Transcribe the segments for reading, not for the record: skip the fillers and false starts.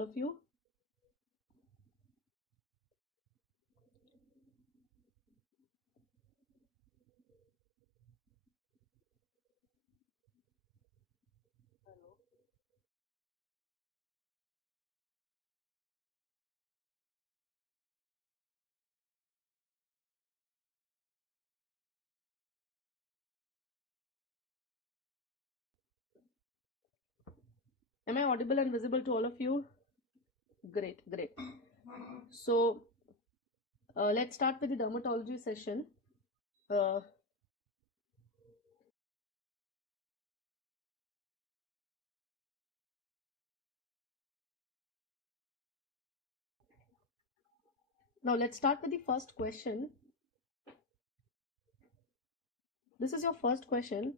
of you? Am I audible and visible to all of you? Great, great. So let's start with the dermatology session. Now let's start with the first question. This is your first question.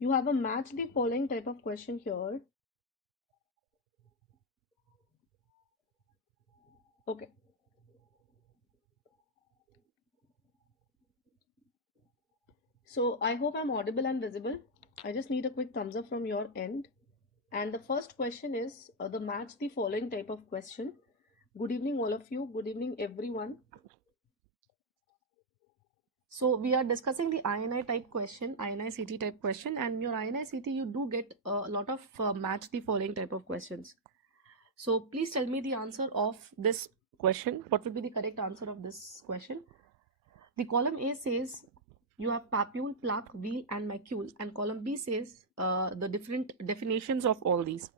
You have a match the following type of question here. Okay. So I hope I'm audible and visible. I just need a quick thumbs up from your end. And the first question is the match the following type of question. Good evening all of you. Good evening everyone. So we are discussing the INI type question, INICET type question, and your INICET you do get a lot of match the following type of questions. So please tell me the answer of this question. What will be the correct answer of this question? The column A says you have papule, plaque, wheal and macule, and column B says the different definitions of all these.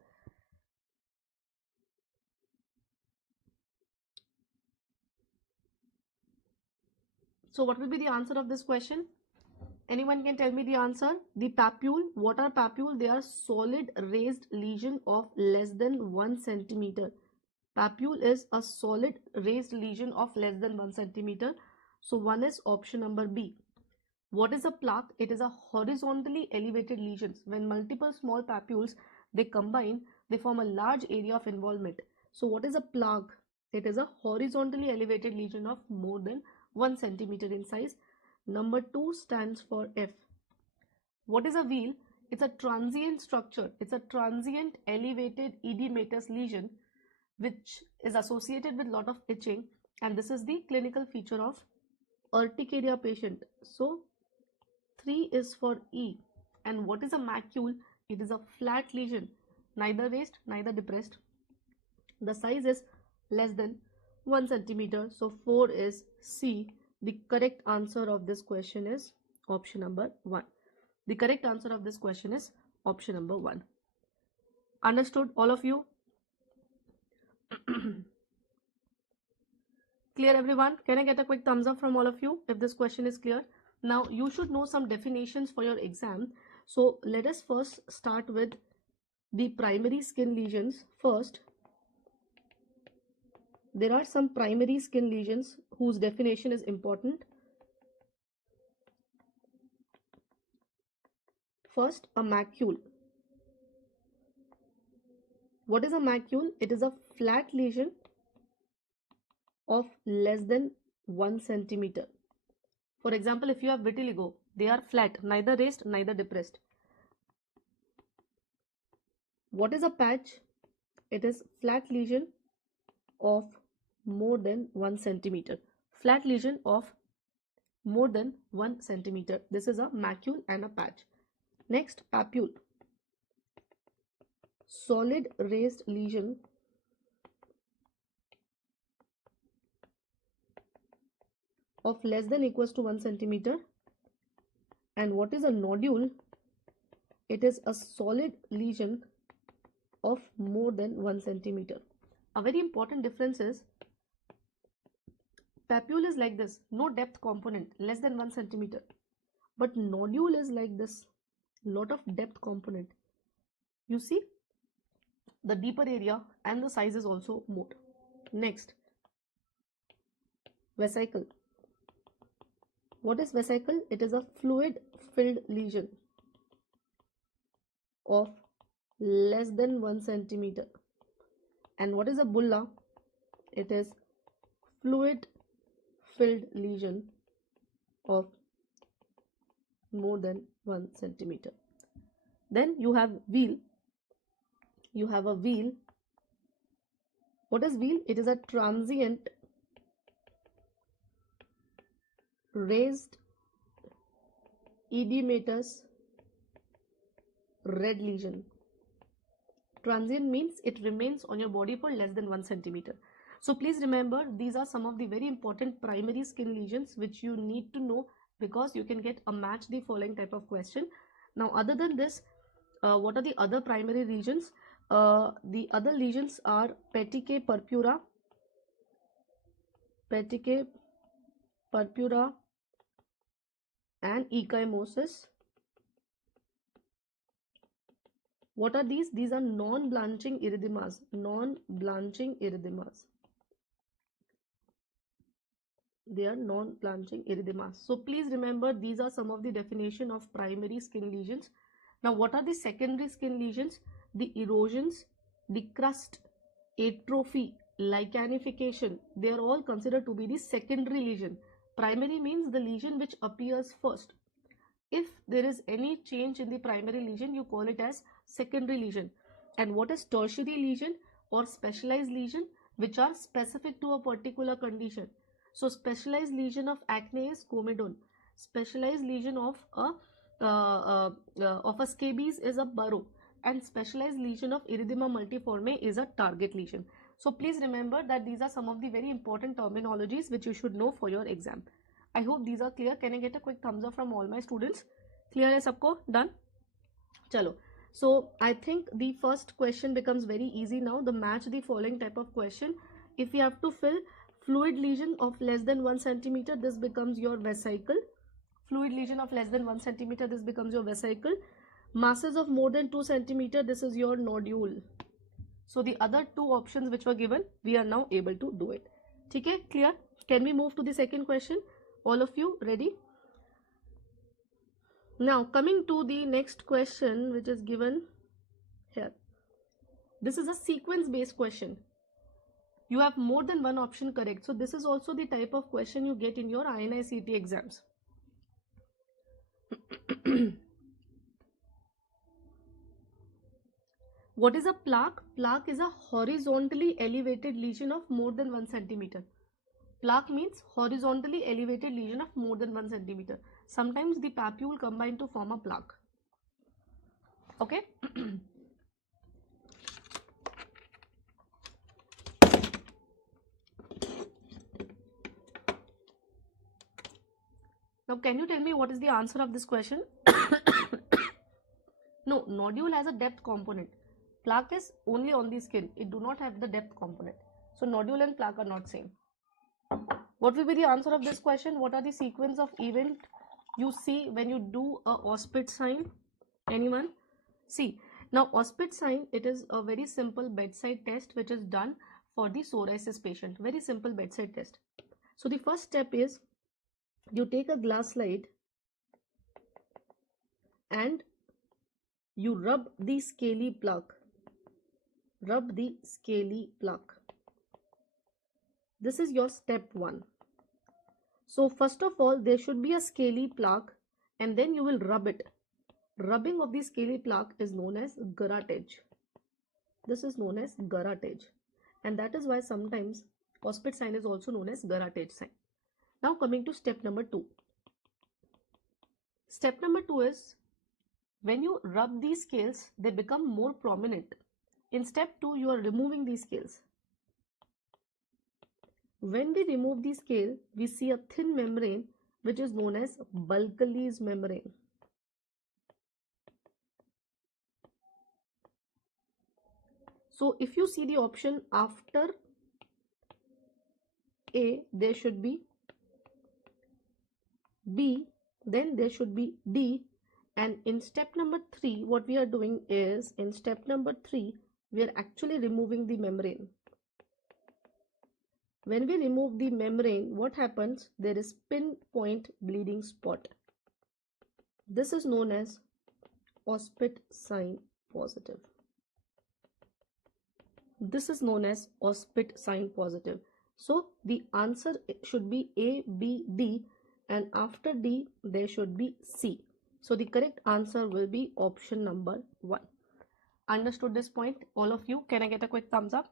So what will be the answer of this question? Anyone can tell me the answer? The papule, what are papule? They are solid raised lesion of less than 1 centimeter. Papule is a solid raised lesion of less than 1 centimeter. So one is option number B. What is a plaque? It is a horizontally elevated lesions. When multiple small papules, they combine, they form a large area of involvement. So what is a plaque? It is a horizontally elevated lesion of more than 1 centimeter in size. Number 2 stands for F. What is a wheal? It's a transient structure. It's a transient elevated edematous lesion which is associated with a lot of itching, and this is the clinical feature of urticaria patient. So 3 is for E. And what is a macule? It is a flat lesion, neither raised, neither depressed. The size is less than 1 centimeter. So 4 is C. The correct answer of this question is option number 1. The correct answer of this question is option number 1. Understood, all of you? Clear, everyone? Can I get a quick thumbs up from all of you if this question is clear? Now you should know some definitions for your exam. So let us first start with the primary skin lesions. First, there are some primary skin lesions whose definition is important. First, a macule. What is a macule? It is a flat lesion of less than 1 centimeter. For example, if you have vitiligo, they are flat, neither raised, neither depressed. What is a patch? It is flat lesion of more than 1 centimeter. Flat lesion of more than 1 centimeter. This is a macule and a patch. Next, papule. Solid raised lesion of less than equals to 1 centimeter. And what is a nodule? It is a solid lesion of more than 1 centimeter. A very important difference is papule is like this, no depth component, less than 1 centimeter. But nodule is like this, lot of depth component. You see, the deeper area and the size is also more. Next, vesicle. What is vesicle? It is a fluid filled lesion of less than 1 centimeter. And what is a bulla? It is fluid filled lesion of more than 1 centimeter. Then you have wheal. You have a wheal What is wheal? It is a transient raised edematous red lesion. Transient means it remains on your body for less than 1 centimeter. So please remember, these are some of the very important primary skin lesions which you need to know, because you can get a match the following type of question. Now, other than this, what are the other primary lesions? The other lesions are petechiae purpura, and ecchymosis. What are these? These are non-blanching erythemas. Non-blanching erythemas. They are non-blanching erythemas. So please remember, these are some of the definition of primary skin lesions. Now, what are the secondary skin lesions? The erosions, the crust, atrophy, lichenification, they are all considered to be the secondary lesion. Primary means the lesion which appears first. If there is any change in the primary lesion, you call it as secondary lesion. And what is tertiary lesion or specialized lesion? Which are specific to a particular condition. So specialized lesion of acne is comedone. Specialized lesion of a scabies is a burrow, and specialized lesion of erythema multiforme is a target lesion. So please remember that these are some of the very important terminologies which you should know for your exam. I hope these are clear. Can I get a quick thumbs up from all my students? Clear hai sabko? Done? Chalo. So I think the first question becomes very easy now. The match the following type of question. If you have to fill fluid lesion of less than 1 centimeter, this becomes your vesicle. Fluid lesion of less than 1 centimeter, this becomes your vesicle. Masses of more than 2 centimeter, this is your nodule. So the other two options which were given, we are now able to do it. Okay, clear? Can we move to the second question? All of you ready? Now coming to the next question which is given here. This is a sequence based question. You have more than one option correct. So this is also the type of question you get in your INICET exams. What is a plaque? Plaque is a horizontally elevated lesion of more than 1 centimeter. Plaque means horizontally elevated lesion of more than 1 centimeter. Sometimes the papule combine to form a plaque. Okay. Now, can you tell me what is the answer of this question? No, nodule has a depth component. Plaque is only on the skin. It do not have the depth component. So, nodule and plaque are not same. What will be the answer of this question? What are the sequence of event you see when you do a Auspitz sign? Anyone? See, now Auspitz sign, it is a very simple bedside test which is done for the psoriasis patient. Very simple bedside test. So the first step is you take a glass slide and you rub the scaly plaque. Rub the scaly plaque. This is your step 1. So first of all, there should be a scaly plaque and then you will rub it. Rubbing of the scaly plaque is known as grattage. This is known as grattage. And that is why sometimes Auspitz sign is also known as grattage sign. Now coming to step number 2. Step number 2 is when you rub these scales, they become more prominent. In step 2, you are removing these scales. When we remove the scale, we see a thin membrane which is known as Bulkeley's membrane. So if you see the option after A, there should be B, then there should be D, and in step number 3, what we are doing is, in step number 3, we are actually removing the membrane. When we remove the membrane, what happens? There is pinpoint bleeding spot. This is known as Auspitz sign positive. This is known as Auspitz sign positive. So the answer should be A, B, D, and after D there should be C. So the correct answer will be option number 1. Understood this point, all of you? Can I get a quick thumbs up?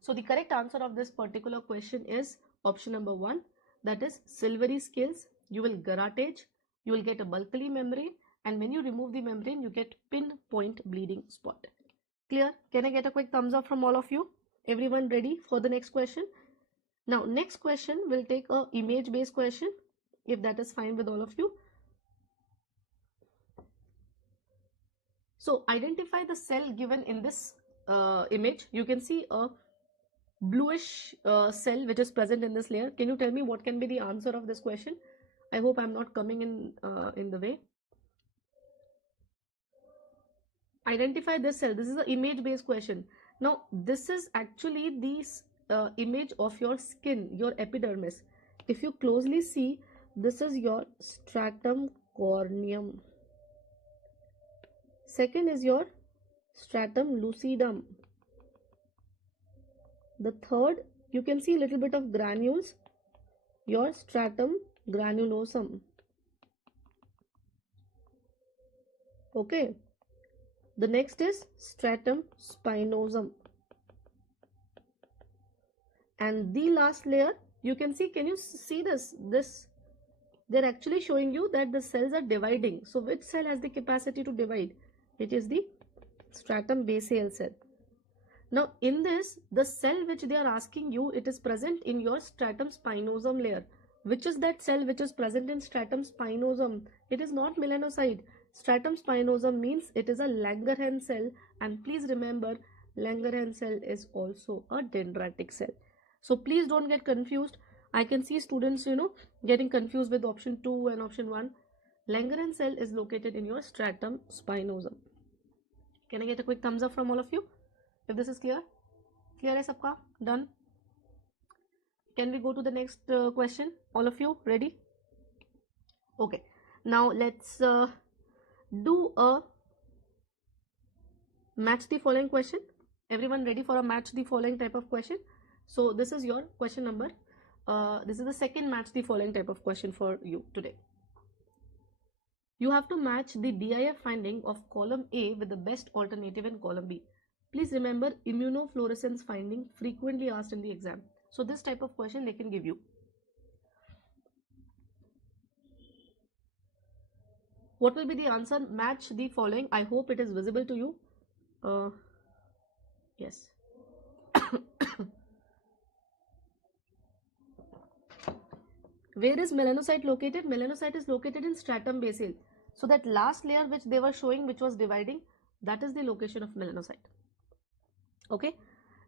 So the correct answer of this particular question is option number 1, that is silvery scales. You will garrotage, you will get a bulkily membrane, and when you remove the membrane, you get pinpoint bleeding spot. Clear? Can I get a quick thumbs up from all of you? Everyone ready for the next question? Now, next question will take a image based question, if that is fine with all of you. So, identify the cell given in this image. You can see a bluish cell which is present in this layer. Can you tell me what can be the answer of this question? I hope I'm not coming in the way. Identify this cell. This is an image based question. Now, this is actually the image of your skin, your epidermis. If you closely see, this is your stratum corneum. Second is your stratum lucidum. The third, you can see a little bit of granules, your stratum granulosum. Okay. The next is stratum spinosum. And the last layer, you can see, can you see this? They're actually showing you that the cells are dividing. So which cell has the capacity to divide? It is the stratum basale cell. Now in this, the cell which they are asking you, it is present in your stratum spinosum layer. Which is that cell which is present in stratum spinosum? It is not melanocyte. Stratum spinosum means it is a Langerhans cell, and please remember, Langerhans cell is also a dendritic cell. So please don't get confused. I can see students, getting confused with option 2 and option 1. Langerhans cell is located in your stratum spinosum. Can I get a quick thumbs up from all of you? If this is clear? Clear hai sabka? Done? Can we go to the next question? All of you ready? Okay. Now let's do a match the following question. Everyone ready for a match the following type of question? So this is your question number. This is the second match the following type of question for you today. You have to match the DIF finding of column A with the best alternative in column B. Please remember, immunofluorescence finding frequently asked in the exam. So this type of question they can give you. What will be the answer? Match the following. I hope it is visible to you. Yes. Where is melanocyte located? Melanocyte is located in stratum basale. So that last layer which they were showing, which was dividing, that is the location of melanocyte. Okay.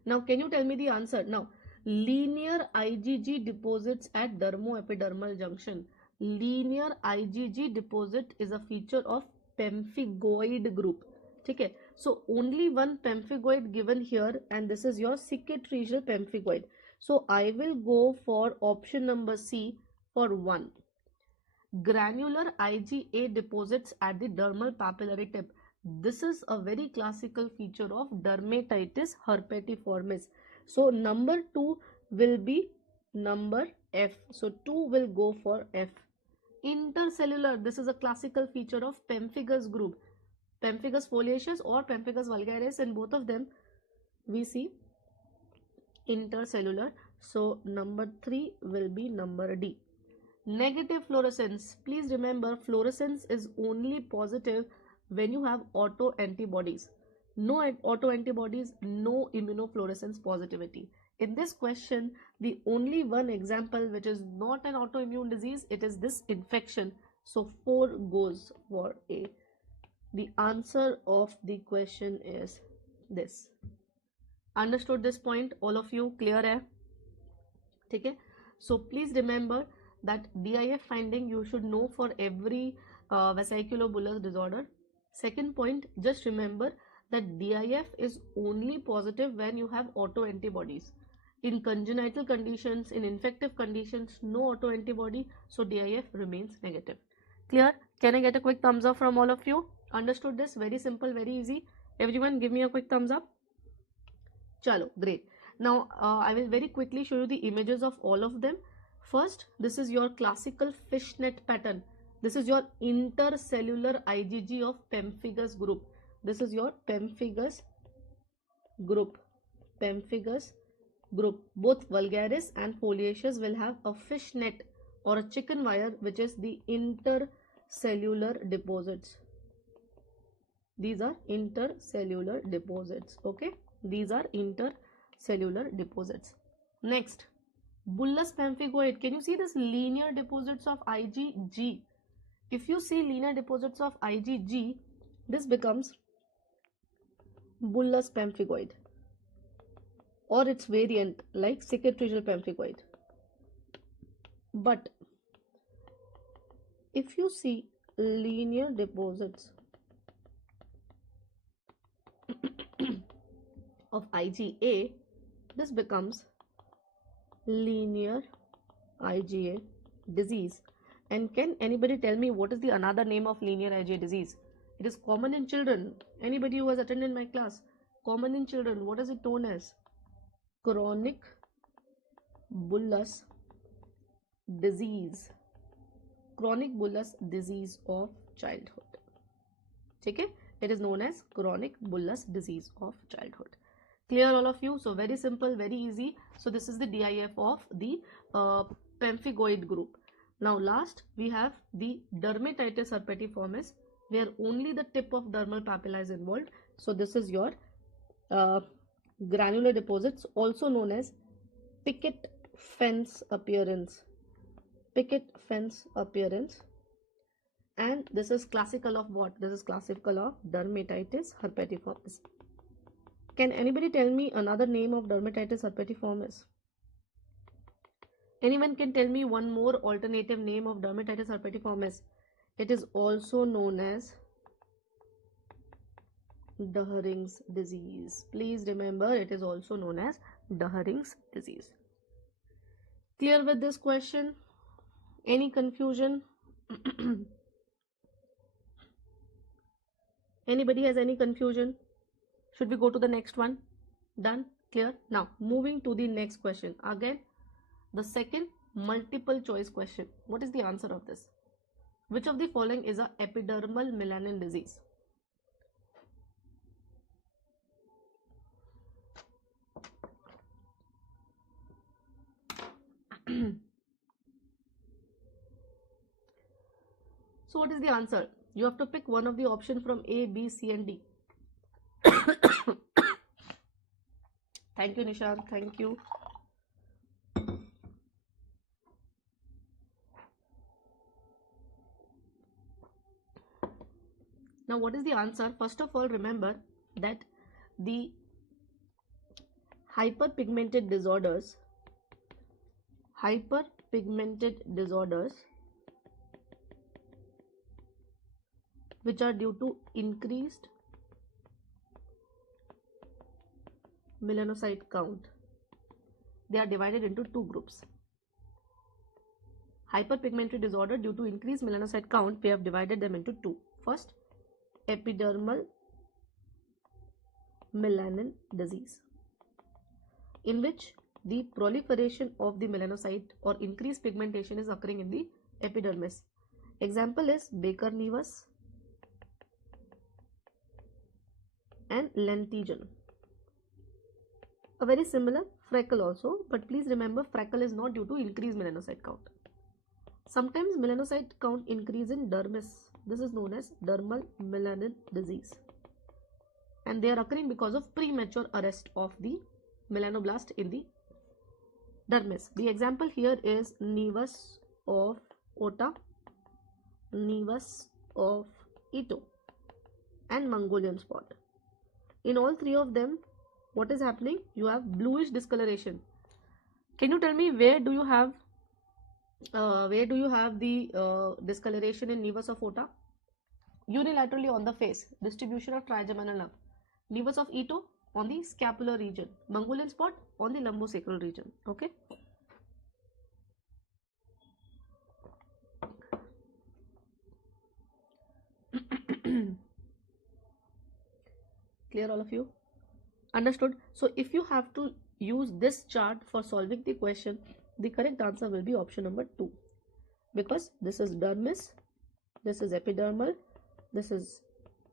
Now can you tell me the answer? Now, linear IgG deposits at dermoepidermal junction. Linear IgG deposit is a feature of pemphigoid group. Okay. So only one pemphigoid given here, and this is your cicatricial pemphigoid. So I will go for option number C for 1. Granular IgA deposits at the dermal papillary tip. This is a very classical feature of dermatitis herpetiformis. So number 2 will be number F. So 2 will go for F. Intercellular, this is a classical feature of pemphigus group. Pemphigus foliaceus or pemphigus vulgaris, in both of them we see intercellular. So number 3 will be number D. Negative fluorescence. Please remember, fluorescence is only positive when you have autoantibodies. No autoantibodies, no immunofluorescence positivity. In this question, the only one example which is not an autoimmune disease, it is this infection. So 4 goes for A. The answer of the question is this. Understood this point? All of you clear hai? Okay? So please remember that DIF finding you should know for every vesiculobullous disorder. Second point, just remember that DIF is only positive when you have autoantibodies. In congenital conditions, in infective conditions, no autoantibody, so DIF remains negative. Clear? Can I get a quick thumbs up from all of you? Understood this? Very simple, very easy. Everyone give me a quick thumbs up. Chalo, great. Now I will very quickly show you the images of all of them. First, this is your classical fishnet pattern. This is your intercellular IgG of pemphigus group. This is your pemphigus group. Pemphigus group. Both vulgaris and foliaceous will have a fish net or a chicken wire, which is the intercellular deposits. These are intercellular deposits. Okay, these are intercellular deposits. Next, bullous pemphigoid. Can you see this linear deposits of IgG? If you see linear deposits of IgG, this becomes bullous pemphigoid, or its variant like cicatricial pemphigoid. But if you see linear deposits of IgA, this becomes linear IgA disease. And can anybody tell me what is the another name of linear IgA disease? It is common in children. Anybody who has attended my class, common in children, what is it known as? Chronic bullous disease. Chronic bullous disease of childhood. Okay, it is known as chronic bullous disease of childhood. Clear all of you? So very simple, very easy. So this is the DIF of the pemphigoid group. Now last we have the dermatitis herpetiformis, where only the tip of dermal papilla is involved. So this is your granular deposits, also known as picket fence appearance. Picket fence appearance. And this is classical of what? This is classical of dermatitis herpetiformis. Can anybody tell me another name of dermatitis herpetiformis? Anyone can tell me one more alternative name of dermatitis herpetiformis? It is also known as Dehring's disease. Please remember, it is also known as Dehring's disease. Clear with this question? Any confusion? Anybody has any confusion? Should we go to the next one? Done? Clear? Now moving to the next question. Again, the second multiple choice question. What is the answer of this? Which of the following is a epidermal melanin disease? So what is the answer? You have to pick one of the options from A, B, C and D. Thank you, Nishant. Thank you. Now what is the answer? First of all, remember that the hyperpigmented disorders which are due to increased melanocyte count, they are divided into two groups. Hyperpigmented disorder due to increased melanocyte count, we have divided them into two. First, epidermal melanin disease, in which the proliferation of the melanocyte or increased pigmentation is occurring in the epidermis. Example is Baker-Nevus and lentigen. A very similar freckle also, but please remember, freckle is not due to increased melanocyte count. Sometimes melanocyte count increase in dermis. This is known as dermal melanin disease, and they are occurring because of premature arrest of the melanoblast in the dermis. The example here is nevus of Ota, nevus of Ito and Mongolian spot. In all three of them, what is happening? You have bluish discoloration. Can you tell me where do you have the discoloration in nevus of Ota? Unilaterally on the face, distribution of trigeminal nerve. Nevus of Ito on the scapular region, Mongolian spot on the lumbosacral region. Okay. Clear all of you? Understood? So if you have to use this chart for solving the question, the correct answer will be option number 2, because this is dermis, this is epidermal, this is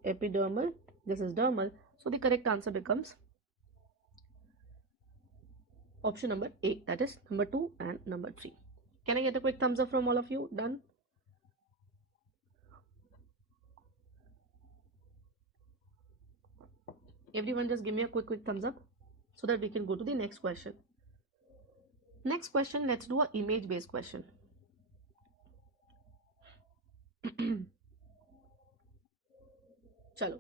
epidermal, this is dermal. So the correct answer becomes Option number A, that is number 2 and number 3. Can I get a quick thumbs up from all of you? Done? Everyone just give me a quick thumbs up so that we can go to the next question. Next question, let's do a image based question. Chalo.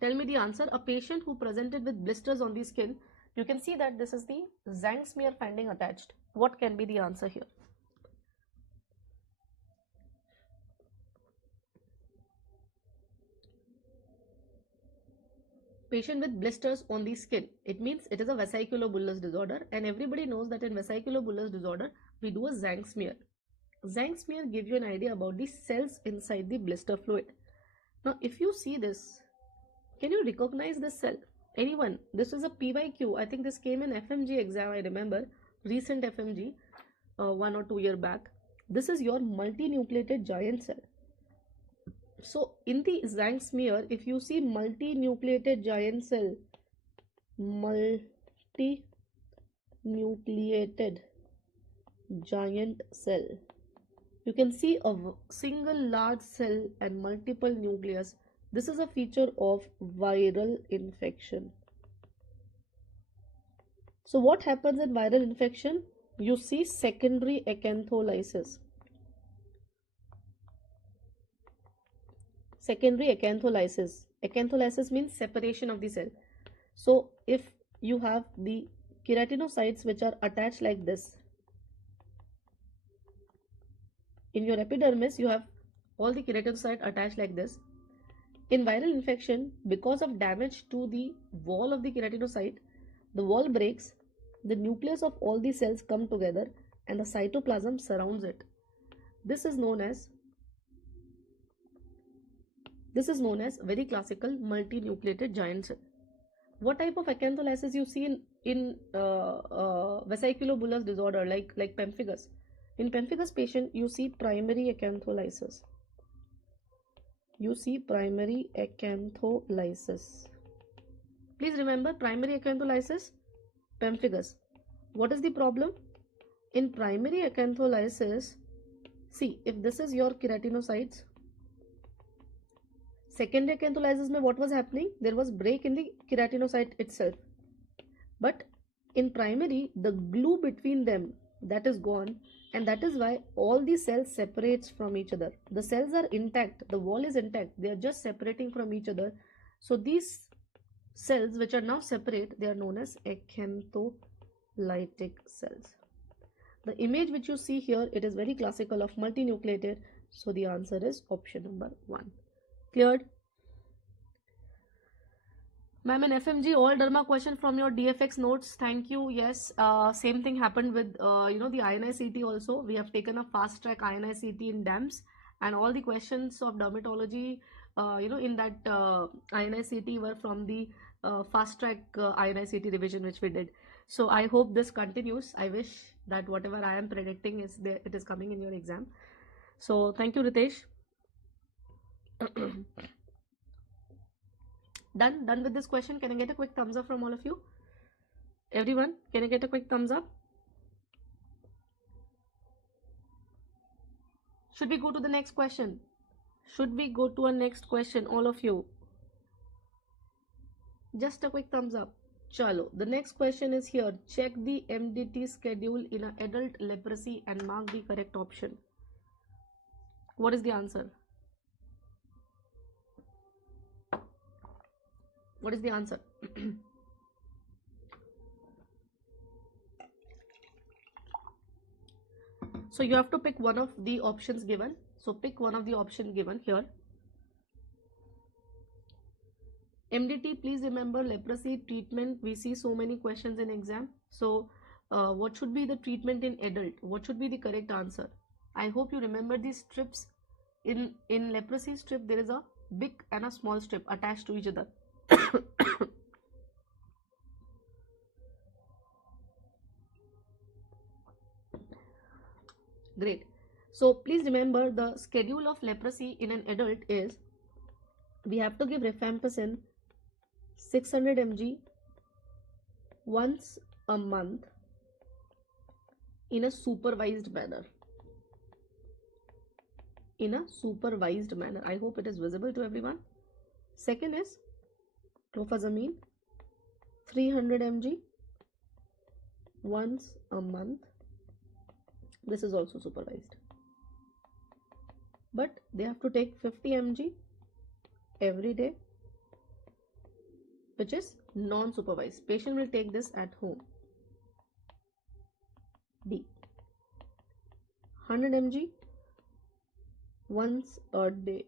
Tell me the answer. A patient who presented with blisters on the skin, you can see that this is the zinc smear finding attached. What can be the answer here? Patient with blisters on the skin. It means it is a vesiculobullous disorder, and everybody knows that in vesiculobullous disorder, we do a zinc smear. Zinc smear gives you an idea about the cells inside the blister fluid. Now, if you see this, can you recognize this cell? Anyone? This is a PYQ. I think this came in FMGE exam, I remember. Recent FMGE, 1 or 2 years back. This is your multinucleated giant cell. So, in the zinc smear, if you see multinucleated giant cell, you can see a single large cell and multiple nucleus. This is a feature of viral infection. So what happens in viral infection? You see secondary acantholysis. Secondary acantholysis. Acantholysis means separation of the cell. So if you have the keratinocytes which are attached like this, in your epidermis you have all the keratinocytes attached like this. In viral infection, because of damage to the wall of the keratinocyte, the wall breaks, the nucleus of all the cells come together and the cytoplasm surrounds it. This is known as very classical multinucleated giant cell. What type of acantholysis you see in vesiculobullous disorder like pemphigus? In pemphigus patient, you see primary acantholysis. Please remember, primary acantholysis, pemphigus. What is the problem? In primary acantholysis, see, if this is your keratinocytes, secondary acantholysis mein what was happening? There was break in the keratinocyte itself. But in primary, the glue between them, that is gone, and that is why all the cells separates from each other. The cells are intact, the wall is intact, they are just separating from each other. So these cells which are now separate, they are known as acantholytic cells. The image which you see here, it is very classical of multinucleated. So the answer is option number 1. Cleared? Ma'am, in FMG, all derma question from your DFX notes. Thank you. Yes, same thing happened with the INICET also. We have taken a fast track INICET in DAMS, and all the questions of dermatology, in that INICET were from the fast track INICET revision which we did. So I hope this continues. I wish that whatever I am predicting is there, it is coming in your exam. So thank you, Ritesh. Done with this question. Can I get a quick thumbs up from all of you? Everyone, can I get a quick thumbs up? Should we go to the next question? Should we go to a next question, all of you? Just a quick thumbs up. Chalo. The next question is here. Check the MDT schedule in an adult leprosy and mark the correct option. What is the answer? What is the answer? So you have to pick one of the options given. So pick one of the options given here. MDT, please remember leprosy treatment. We see so many questions in exam. So what should be the treatment in adult? What should be the correct answer? I hope you remember these strips. In leprosy strip, there is a big and a small strip attached to each other. Great. So please remember the schedule of leprosy in an adult is we have to give rifampicin 600 mg once a month in a supervised manner. In a supervised manner. I hope it is visible to everyone. Second is clofazimine 300 mg once a month. This is also supervised, but they have to take 50 mg every day, which is non-supervised. Patient will take this at home. D 100 mg once a day,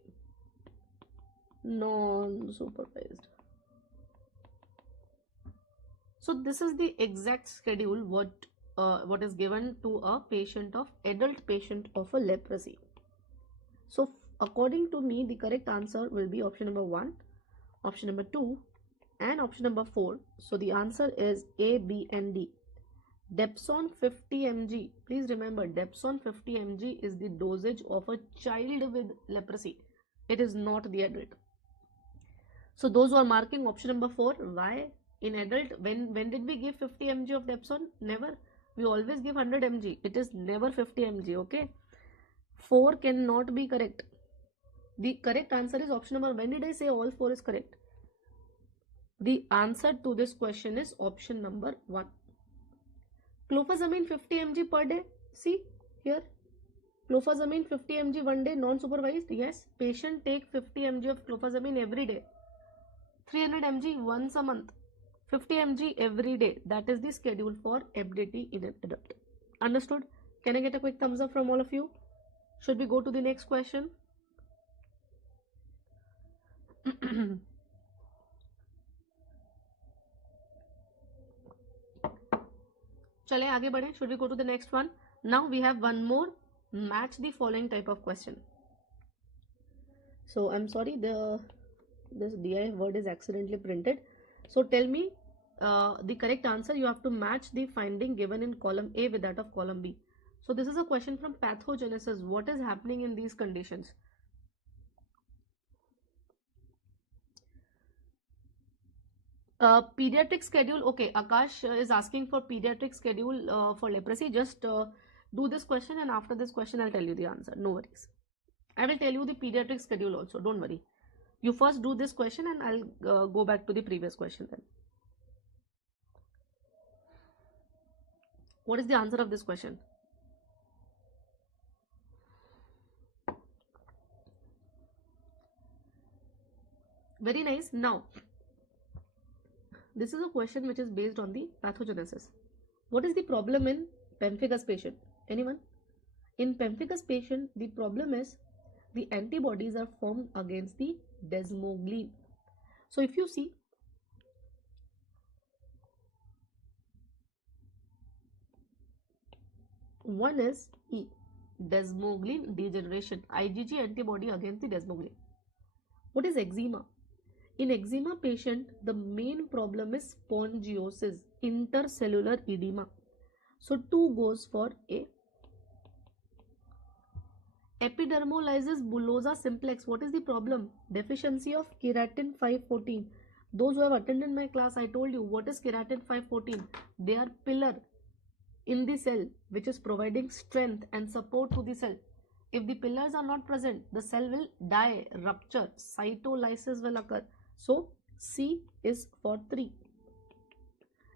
non-supervised. So this is the exact schedule what is given to a patient of adult patient of a leprosy. So according to me, the correct answer will be option number 1, option number 2, and option number 4. So the answer is A, B, and D. Depson 50 mg. Please remember, Depson 50 mg is the dosage of a child with leprosy. It is not the adult. So those who are marking option number 4, why? In adult, when did we give 50 mg of Depson? Never. We always give 100 mg. It is never 50 mg, okay? 4 cannot be correct. The correct answer is option number. When did I say all 4 is correct? The answer to this question is option number 1. Clofazimine 50 mg per day. See here. Clofazimine 50 mg one day, non-supervised. Yes, patient take 50 mg of clofazimine every day. 300 mg once a month. 50 mg every day. That is the schedule for MDT in an adult. Understood? Can I get a quick thumbs up from all of you? Should we go to the next question? Chale, aage badhe. Should we go to the next one? Now we have one more. Match the following type of question. So I'm sorry, this DI word is accidentally printed. So tell me the correct answer. You have to match the finding given in column A with that of column B. So this is a question from pathogenesis. What is happening in these conditions? Pediatric schedule. Okay, Akash is asking for pediatric schedule for leprosy. Just do this question, and after this question I'll tell you the answer. No worries. I will tell you the pediatric schedule also. Don't worry. You first do this question and I'll go back to the previous question then. What is the answer of this question? Very nice. Now, this is a question which is based on the pathogenesis. What is the problem in pemphigus patient? Anyone? In pemphigus patient, the problem is the antibodies are formed against the desmoglein. So if you see, one is E, desmoglein degeneration, IgG antibody against the desmoglein. What is eczema? In eczema patient, the main problem is spongiosis, intercellular edema. So 2 goes for A. Epidermolysis bullosa simplex. What is the problem? Deficiency of keratin 514. Those who have attended my class, I told you what is keratin 514. They are pillar in the cell which is providing strength and support to the cell. If the pillars are not present, the cell will die, rupture, cytolysis will occur. So C is for 3.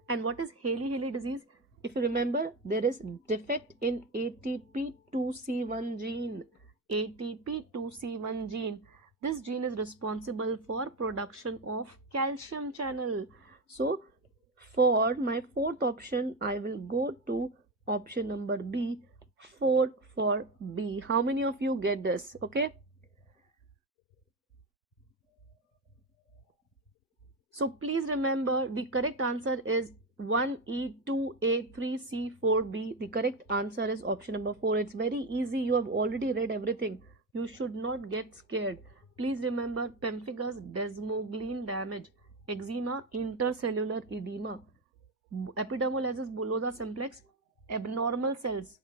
And what is Hailey-Hailey disease? If you remember, there is defect in ATP2C1 gene. ATP2C1 gene. This gene is responsible for production of calcium channel. So for my fourth option, I will go to option number B, 4 for B. How many of you get this? Okay. So please remember, the correct answer is 1E, 2A, 3C, 4B. The correct answer is option number 4. It's very easy. You have already read everything. You should not get scared. Please remember, pemphigus, desmoglein damage, eczema, intercellular edema, epidermolysis bullosa simplex, abnormal cells,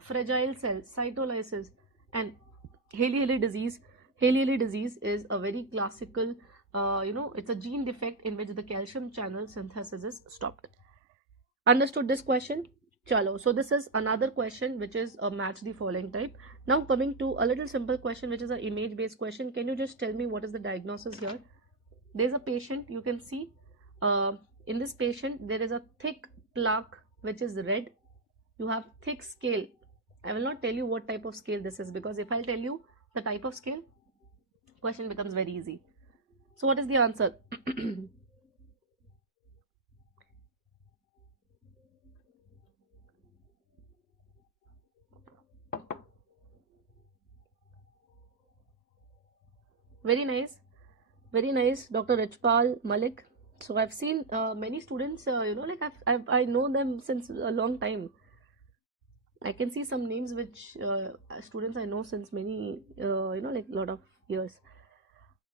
fragile cells, cytolysis, and Hailey-Hailey disease. Hailey-Hailey disease is a very classical, it's a gene defect in which the calcium channel synthesis is stopped. Understood this question? Chalo, so this is another question which is a match the following type. Now coming to a little simple question which is an image based question. Can you just tell me what is the diagnosis here? There's a patient, you can see in this patient there is a thick plaque which is red. You have thick scale. I will not tell you what type of scale this is, because if I'll tell you the type of scale, question becomes very easy. So what is the answer? Very nice, very nice, Dr. Rajpal Malik. So I've seen many students, like I know them since a long time. I can see some names which students I know since many, like lot of years.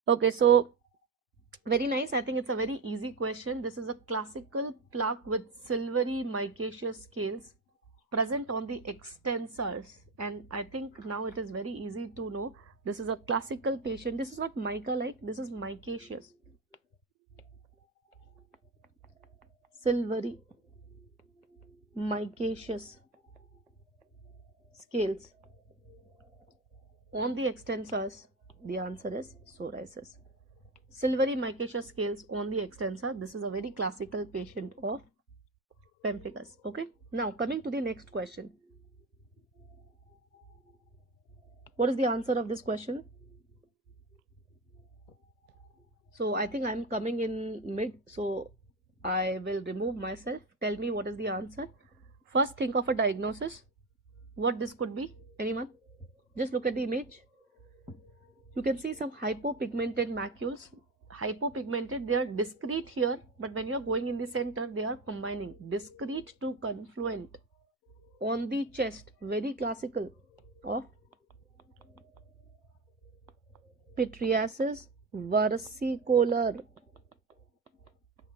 Okay, so very nice. I think it's a very easy question. This is a classical plaque with silvery micaceous scales present on the extensors, and I think now it is very easy to know this is a classical patient. This is not mica like, this is micaceous, silvery micaceous scales on the extensors. The answer is psoriasis. Silvery micaceous scales on the extensor. This is a very classical patient of pemphigus. Okay, now coming to the next question. What is the answer of this question? So I think I'm coming in mid, so I will remove myself. Tell me what is the answer. First think of a diagnosis. What this could be? Anyone? Just look at the image. You can see some hypopigmented macules. Hypopigmented, they are discrete here, but when you are going in the center, they are combining. Discrete to confluent on the chest. Very classical of pityriasis versicolor.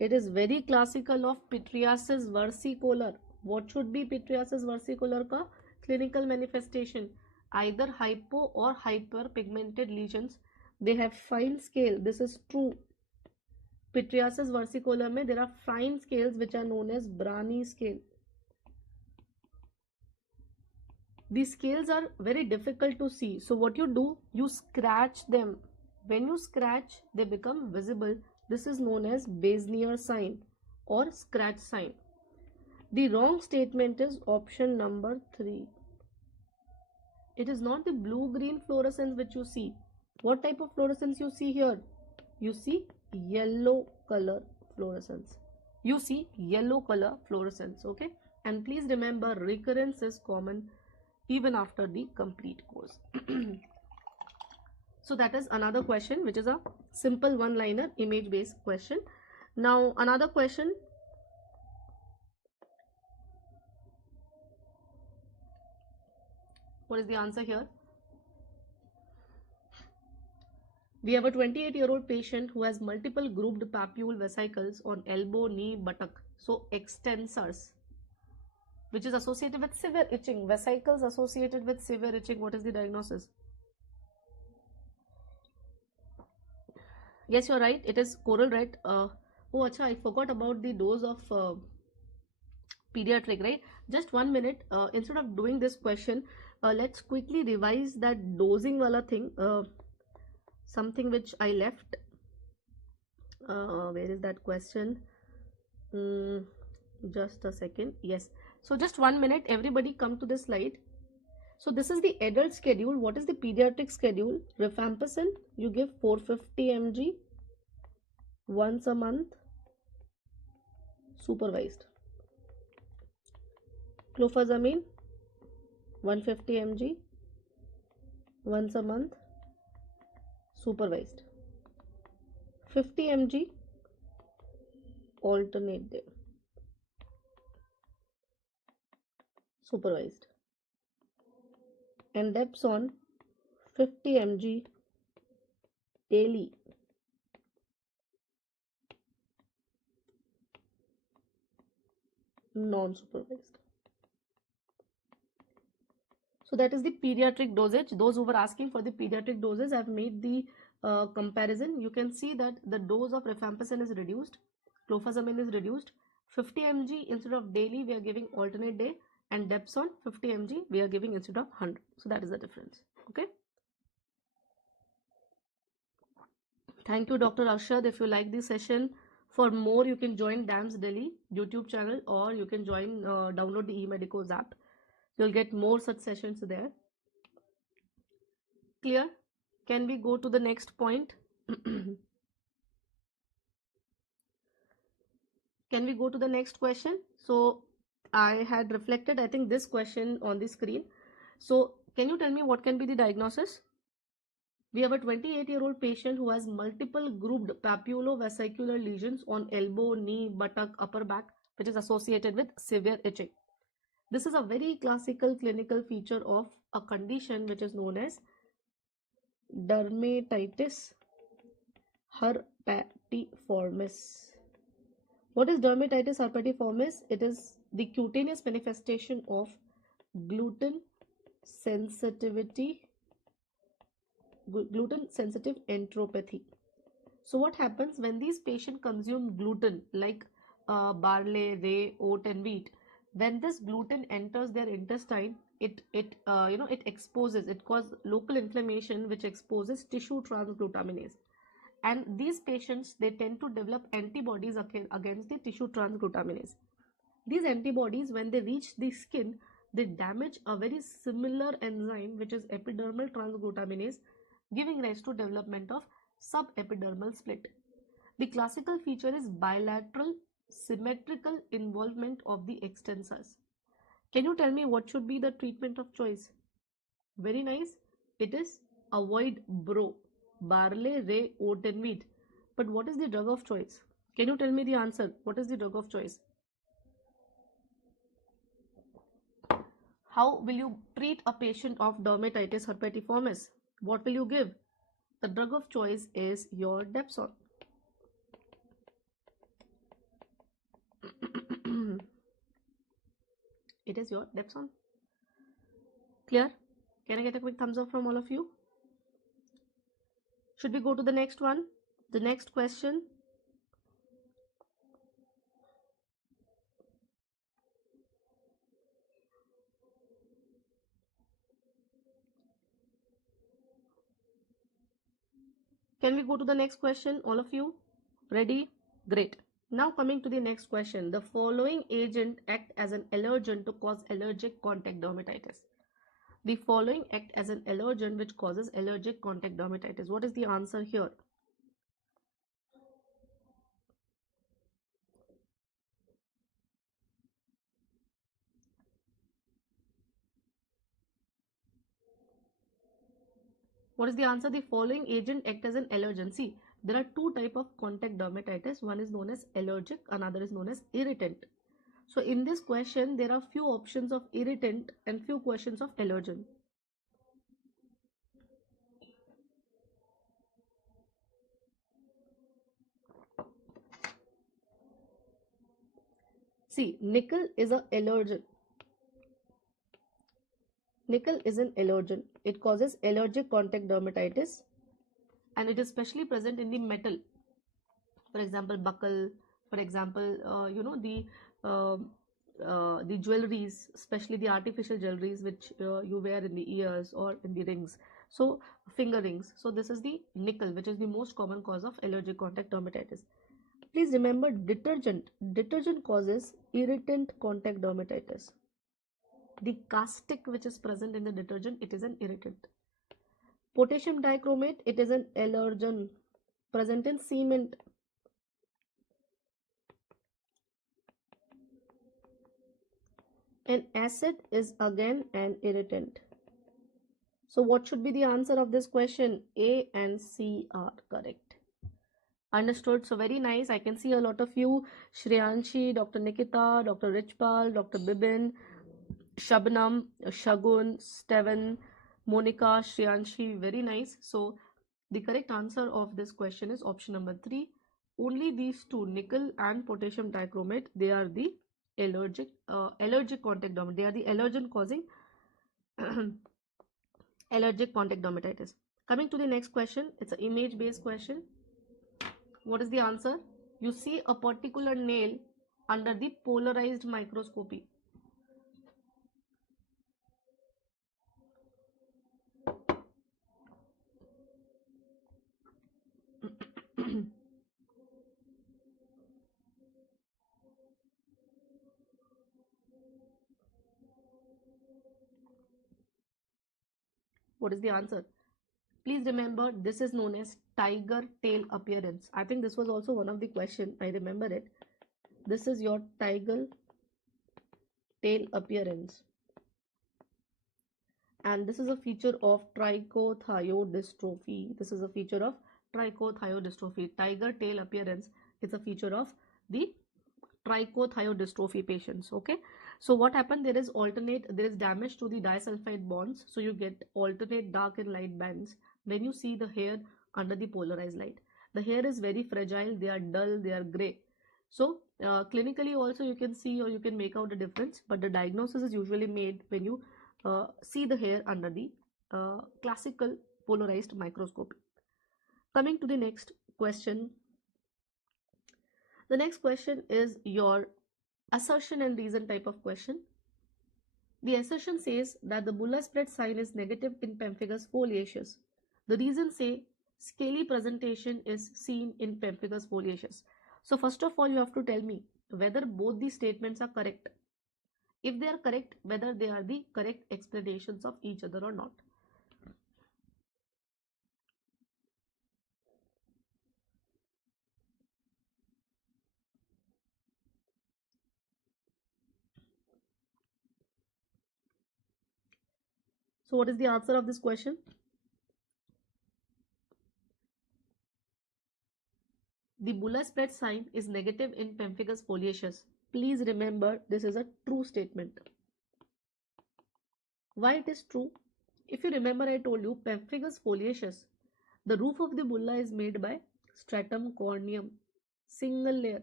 It is very classical of pityriasis versicolor. What should be pityriasis versicolor ka clinical manifestation? Either hypo or hyperpigmented lesions. They have fine scale. This is true. Pityriasis versicolor mein there are fine scales which are known as Brani scale. These scales are very difficult to see. So what you do, you scratch them. When you scratch, they become visible. This is known as Basnier sign or scratch sign. The wrong statement is option number 3. It is not the blue-green fluorescence which you see. What type of fluorescence you see here? You see yellow color fluorescence. You see yellow color fluorescence, okay? And please remember, recurrence is common even after the complete course. So that is another question which is a simple one-liner image-based question. Now another question. What is the answer here? We have a 28-year-old patient who has multiple grouped papule vesicles on elbow, knee, buttock. So extensors, which is associated with severe itching. Vesicles associated with severe itching. What is the diagnosis? Yes, you're right. It is coral red. Oh, acha, I forgot about the dose of pediatric, right? Just 1 minute. Instead of doing this question, let's quickly revise that dosing wala thing. Something which I left. Where is that question? Just a second. Yes. So just 1 minute. Everybody come to this slide. So this is the adult schedule. What is the pediatric schedule? Rifampicin, you give 450 mg once a month, supervised. Clofazamine, 150 mg once a month, supervised. 50 mg alternate day, supervised. And Depson, 50 mg daily, non-supervised. So that is the pediatric dosage. Those who were asking for the pediatric doses, I have made the comparison. You can see that the dose of rifampicin is reduced, clofazamine is reduced, 50 mg instead of daily we are giving alternate day, and Depson 50 mg we are giving instead of 100. So that is the difference. Okay. Thank you, Dr. Arshad. If you like this session, for more you can join DAMS Delhi YouTube channel, or you can join download the eMedicoz app. You'll get more such sessions there. Clear? Can we go to the next point? Can we go to the next question? So I had reflected, I think, this question on the screen. So can you tell me what can be the diagnosis? We have a 28-year-old patient who has multiple grouped papulovesicular lesions on elbow, knee, buttock, upper back, which is associated with severe itching. This is a very classical clinical feature of a condition which is known as dermatitis herpetiformis. What is dermatitis herpetiformis? It is the cutaneous manifestation of gluten sensitive enteropathy. So what happens when these patients consume gluten like barley, rye, oat and wheat? When this gluten enters their intestine, it exposes, it causes local inflammation which exposes tissue transglutaminase. And these patients, they tend to develop antibodies against the tissue transglutaminase. These antibodies, when they reach the skin, they damage a very similar enzyme which is epidermal transglutaminase, giving rise to development of subepidermal split. The classical feature is bilateral symmetrical involvement of the extensors. Can you tell me what should be the treatment of choice? Very nice. It is avoid barley, rye, oat and wheat. But what is the drug of choice? Can you tell me the answer? What is the drug of choice? How will you treat a patient of dermatitis herpetiformis? What will you give? The drug of choice is your Depson. It is your Depson. Clear? Can I get a quick thumbs up from all of you? Should we go to the next one? The next question. Can we go to the next question, all of you? Ready? Great. Now coming to the next question. The following agent act as an allergen to cause allergic contact dermatitis. The following act as an allergen which causes allergic contact dermatitis. What is the answer here? What is the answer? The following agent act as an allergen. See, there are two types of contact dermatitis. One is known as allergic, another is known as irritant. So in this question, there are few options of irritant and few questions of allergen. See, nickel is an allergen. Nickel is an allergen. It causes allergic contact dermatitis, and it is especially present in the metal. For example, buckle. For example, the jewelries, especially the artificial jewelries which you wear in the ears or in the rings. So finger rings. So this is the nickel, which is the most common cause of allergic contact dermatitis. Please remember, detergent causes irritant contact dermatitis. The caustic which is present in the detergent, it is an irritant. Potassium dichromate, it is an allergen present in cement. And acid is again an irritant. So what should be the answer of this question? A and C are correct. Understood? So very nice. I can see a lot of you. Shreyanshi, Dr. Nikita, Dr. Richpal, Dr. Bibin, Shabnam, Shagun, Steven, Monica, Shreyanshi. Very nice. So the correct answer of this question is option number 3. Only these two, nickel and potassium dichromate, they are the allergic contact dermatitis. They are the allergen causing allergic contact dermatitis. Coming to the next question, it's an image based question. What is the answer? You see a particular nail under the polarized microscopy? What is the answer? Please remember, this is known as tiger tail appearance. I think this was also one of the question. I remember it. This is your tiger tail appearance. And this is a feature of trichothiodystrophy. This is a feature of trichothiodystrophy. Tiger tail appearance is a feature of the trichothiodystrophy patients. Okay, so what happened, there is damage to the disulfide bonds, so you get alternate dark and light bands when you see the hair under the polarized light. The hair is very fragile, they are dull, they are gray. So clinically also you can see or you can make out a difference, but the diagnosis is usually made when you see the hair under the classical polarized microscopy. Coming to the next question. The next question is your assertion and reason type of question. The assertion says that the bulla spread sign is negative in pemphigus foliaceus. The reason say scaly presentation is seen in pemphigus foliaceus. So first of all, you have to tell me whether both these statements are correct. If they are correct, whether they are the correct explanations of each other or not. So what is the answer of this question? The bulla spread sign is negative in pemphigus foliaceus. Please remember, this is a true statement. Why it is true? If you remember, I told you pemphigus foliaceus, the roof of the bulla is made by stratum corneum, single layer,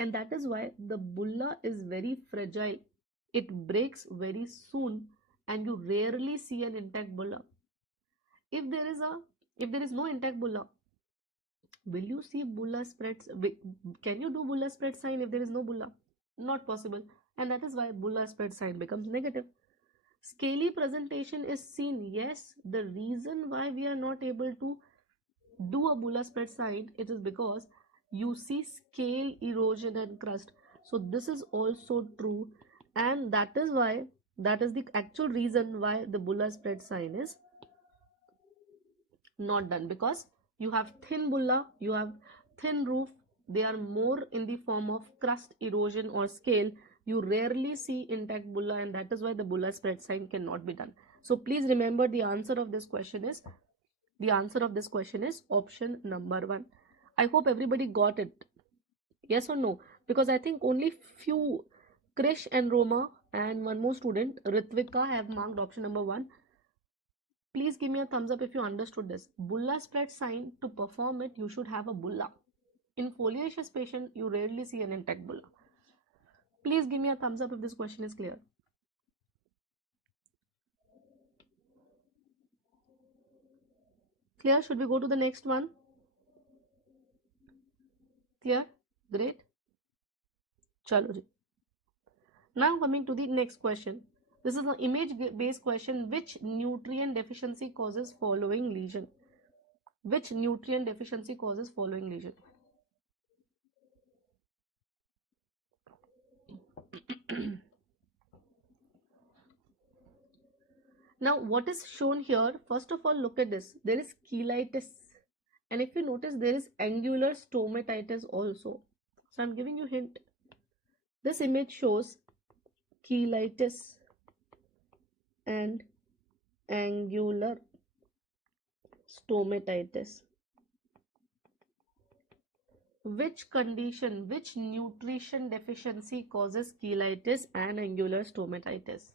and that is why the bulla is very fragile. It breaks very soon and you rarely see an intact bulla. If there is no intact bulla, will you see bulla spreads? Can you do bulla spread sign if there is no bulla? Not possible, and that is why bulla spread sign becomes negative. Scaly presentation is seen. Yes, the reason why we are not able to do a bulla spread sign, it is because you see scale erosion and crust. So this is also true, and that is the actual reason why the bulla spread sign is not done, because you have thin bulla, you have thin roof, they are more in the form of crust erosion or scale. You rarely see intact bulla, and that is why the bulla spread sign cannot be done. So please remember, the answer of this question is option number 1. I hope everybody got it. Yes or no? Because I think only few, Krish and Roma and one more student, Ritvika, have marked option number 1. Please give me a thumbs up if you understood this. Bulla spread sign, to perform it, you should have a bulla. In foliaceous patient, you rarely see an intact bulla. Please give me a thumbs up if this question is clear. Clear? Should we go to the next one? Clear? Great. Chalo ji. Now coming to the next question. This is an image-based question. Which nutrient deficiency causes following lesion? Which nutrient deficiency causes following lesion? Now, what is shown here? First of all, look at this. There is cheilitis, and if you notice, there is angular stomatitis also. So I'm giving you a hint. This image shows cheilitis and angular stomatitis. Which condition, which nutrition deficiency causes cheilitis and angular stomatitis?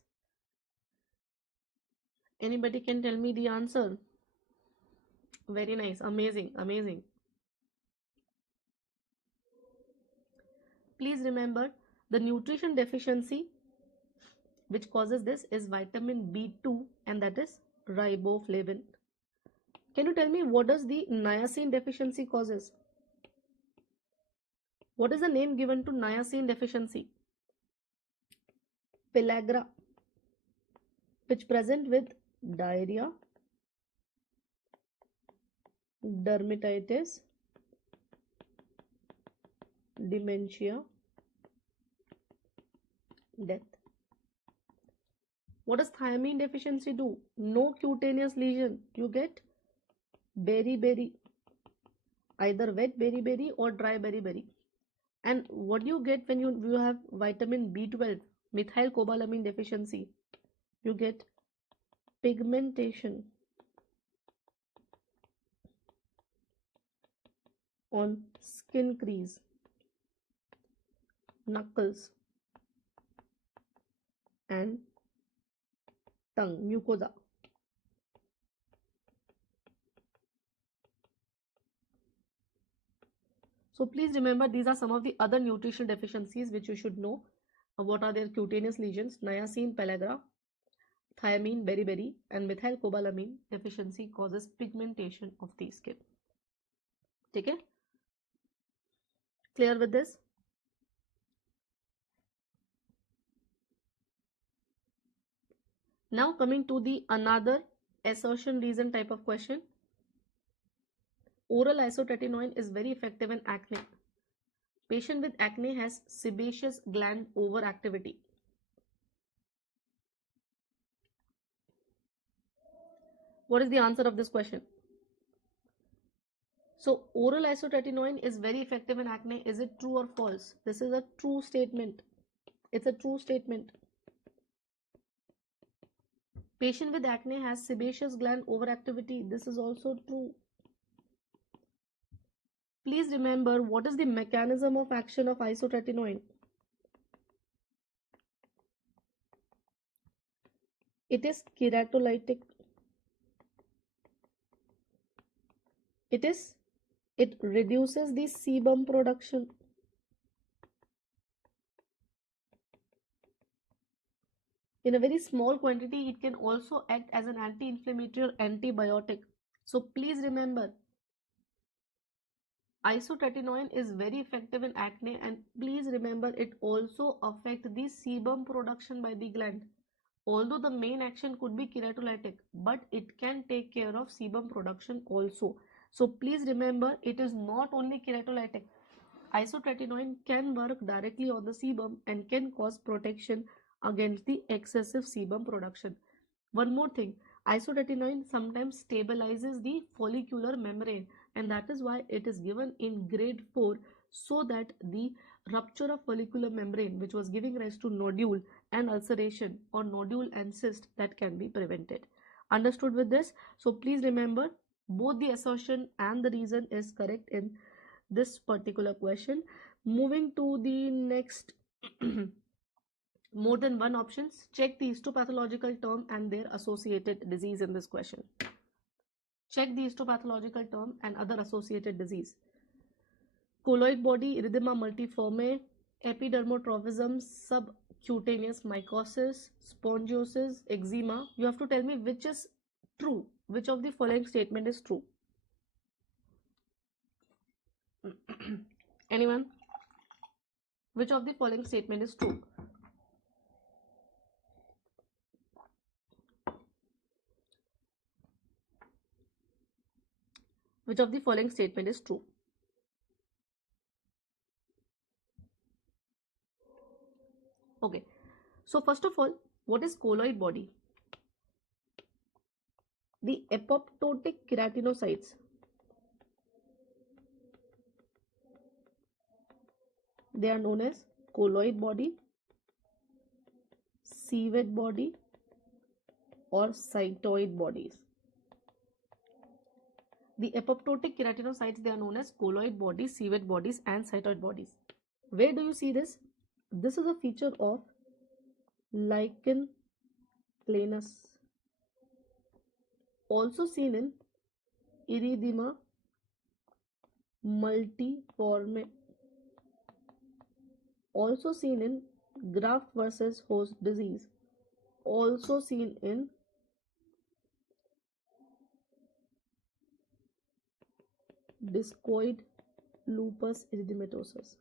Anybody can tell me the answer? Very nice. Amazing. Amazing. Please remember, the nutrition deficiency which causes this is vitamin B2, and that is riboflavin. Can you tell me what does the niacin deficiency causes? What is the name given to niacin deficiency? Pellagra, which present with diarrhea, dermatitis, dementia, death. What does thiamine deficiency do? No cutaneous lesion. You get beriberi, either wet beriberi or dry beriberi. And what do you get when you have vitamin B12, methylcobalamin deficiency? You get pigmentation on skin crease, knuckles, and tongue, mucosa. So please remember, these are some of the other nutritional deficiencies which you should know. What are their cutaneous lesions? Niacin, pellagra, thiamine, beriberi, and methylcobalamin deficiency causes pigmentation of the skin. Okay? Clear with this? Now coming to the another assertion reason type of question. Oral isotretinoin is very effective in acne. Patient with acne has sebaceous gland overactivity. What is the answer of this question? So oral isotretinoin is very effective in acne. Is it true or false? This is a true statement. It's a true statement. Patient with acne has sebaceous gland overactivity. This is also true. Please remember, what is the mechanism of action of isotretinoin? It is keratolytic. It reduces the sebum production. In a very small quantity, it can also act as an anti-inflammatory or antibiotic. So please remember, isotretinoin is very effective in acne, and please remember it also affects the sebum production by the gland. Although the main action could be keratolytic, but it can take care of sebum production also. So please remember, it is not only keratolytic. Isotretinoin can work directly on the sebum and can cause protection against the excessive sebum production. One more thing, isotretinoin sometimes stabilizes the follicular membrane, and that is why it is given in grade 4, so that the rupture of follicular membrane, which was giving rise to nodule and ulceration, or nodule and cyst, that can be prevented. Understood with this? So please remember, both the assertion and the reason is correct in this particular question. Moving to the next. More than one options. Check the histopathological term and their associated disease in this question. Check the histopathological term and other associated disease. Colloid body, erythema multiforme, epidermotrophism, subcutaneous mycosis, spongiosis, eczema. You have to tell me which is true. Which of the following statement is true? Anyone? Which of the following statement is true? Which of the following statement is true? Okay. So first of all, what is colloid body? The apoptotic keratinocytes, they are known as colloid body, civet body, or cytoid bodies. The apoptotic keratinocytes, they are known as colloid bodies, civet bodies, and cytoid bodies. Where do you see this? This is a feature of lichen planus, also seen in erythema multiforme, also seen in graft versus host disease, also seen in discoid lupus erythematosus.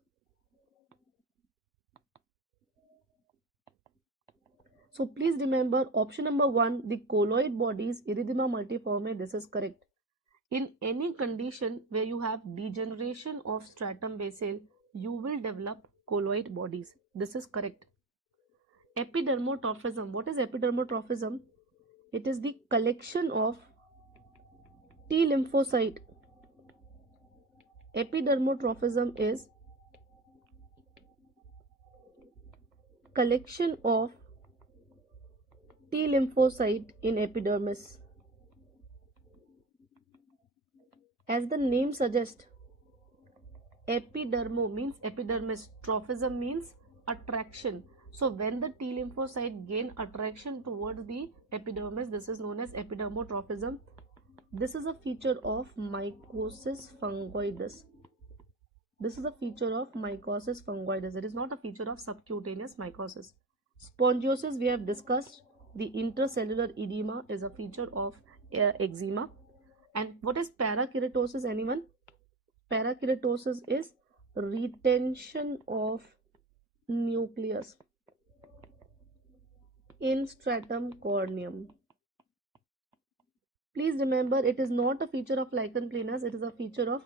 So please remember option number 1, the colloid bodies, erythema multiforme, this is correct. In any condition where you have degeneration of stratum basale, you will develop colloid bodies. This is correct. Epidermotrophism. What is epidermotrophism? It is the collection of T lymphocyte. Epidermotrophism is collection of T lymphocyte in epidermis. As the name suggests, epidermo means epidermis, trophism means attraction. So when the T lymphocyte gain attraction towards the epidermis, this is known as epidermotrophism. This is a feature of mycosis fungoides. This is a feature of mycosis fungoides. It is not a feature of subcutaneous mycosis. Spongiosis we have discussed. The intracellular edema is a feature of eczema. And what is parakeratosis? Anyone? Parakeratosis is retention of nucleus in stratum corneum. Please remember, it is not a feature of lichen planus, it is a feature of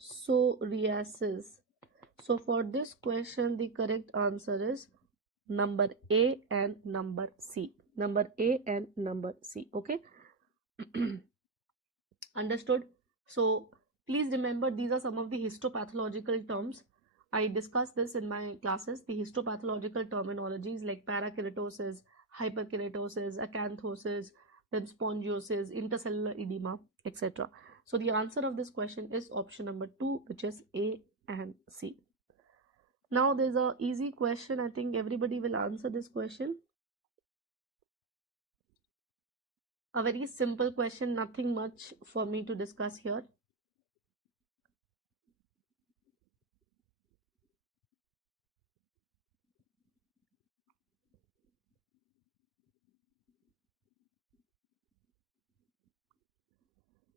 psoriasis. So for this question, the correct answer is number A and number C. Number A and number C. Okay. Understood? So please remember, these are some of the histopathological terms. I discussed this in my classes. The histopathological terminologies like parakeratosis, hyperkeratosis, acanthosis, then spongiosis, intercellular edema, etc. So the answer of this question is option number 2, which is A and C. Now there's a easy question. I think everybody will answer this question. A very simple question, nothing much for me to discuss here.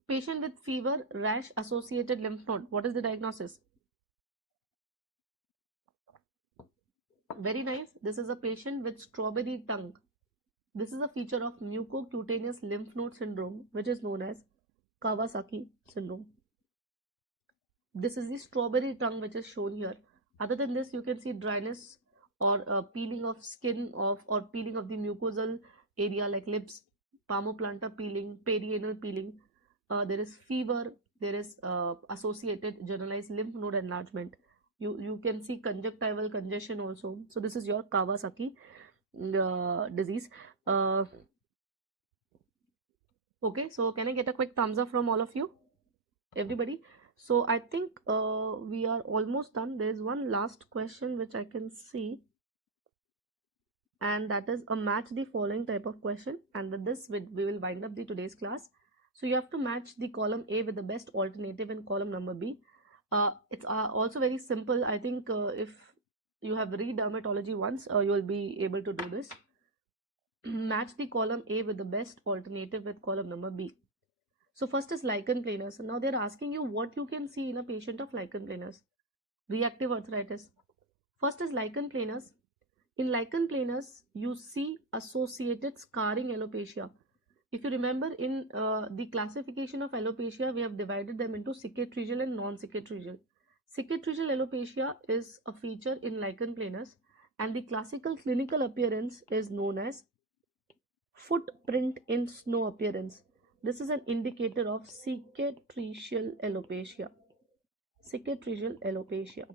Patient with fever, rash, associated lymph node. What is the diagnosis? Very nice. This is a patient with strawberry tongue. This is a feature of mucocutaneous lymph node syndrome, which is known as Kawasaki syndrome. This is the strawberry tongue which is shown here. Other than this, you can see dryness or peeling of skin or peeling of the mucosal area like lips, palmoplantar peeling, perianal peeling. There is fever, there is associated generalized lymph node enlargement. You can see conjunctival congestion also. So this is your Kawasaki disease. Okay, so can I get a quick thumbs up from all of you, everybody? So I think we are almost done. There is one last question which I can see, and that is a match the following type of question, and with this we will wind up the today's class. So you have to match the column A with the best alternative in column number B. It's also very simple. I think if you have read dermatology once, you will be able to do this. Match the column A with the best alternative with column number B. So first is lichen planus. Now they're asking you what you can see in a patient of lichen planus. Reactive arthritis. First is lichen planus. In lichen planus, you see associated scarring alopecia. If you remember, in the classification of alopecia, we have divided them into cicatricial and non-cicatricial. Cicatricial alopecia is a feature in lichen planus, and the classical clinical appearance is known as footprint in snow appearance. This is an indicator of cicatricial alopecia. Cicatricial alopecia.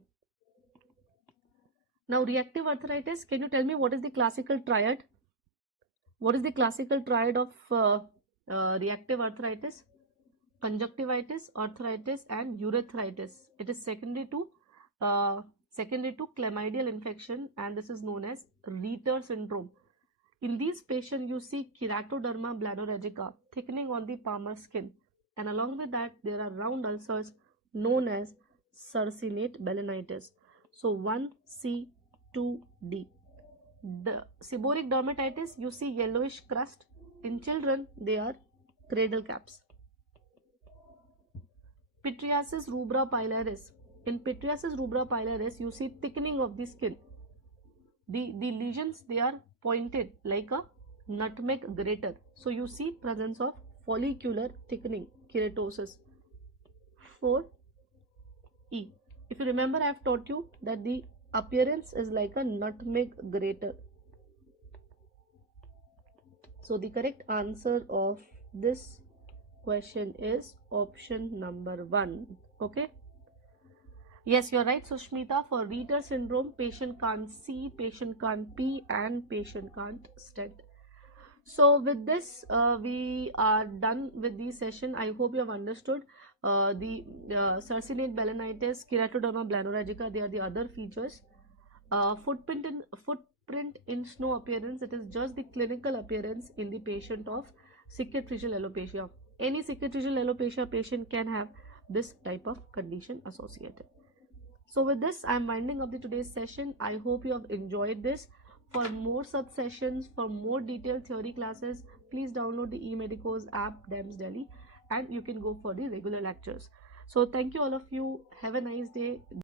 Now, reactive arthritis, can you tell me what is the classical triad? What is the classical triad of reactive arthritis? Conjunctivitis, arthritis, and urethritis. It is secondary to chlamydial infection, and this is known as Reiter syndrome. In these patients, you see keratoderma bladorrhegica, thickening on the palmar skin, and along with that, there are round ulcers known as succinate balanitis. So 1C, 2D. The seborrheic dermatitis, you see yellowish crust. In children, they are cradle caps. Pityriasis rubra pilaris. In pityriasis rubra pilaris, you see thickening of the skin. the lesions, they are pointed like a nutmeg grater. So you see presence of follicular thickening, keratosis. 4E. If you remember, I have taught you that the appearance is like a nutmeg grater. So the correct answer of this question is option number 1. Okay. Yes, you're right, Sushmita. For Reader syndrome, patient can't see, patient can't pee, and patient can't stent. So with this, we are done with the session. I hope you have understood the succinate balanitis, keratoderma bladorhagica. They are the other features. Footprint in snow appearance. It is just the clinical appearance in the patient of cicatricial alopecia. Any cicatricial alopecia patient can have this type of condition associated. So with this, I am winding up the today's session. I hope you have enjoyed this. For more such sessions, for more detailed theory classes, please download the eMedicoz app, DEMS Delhi, and you can go for the regular lectures. So thank you all of you. Have a nice day.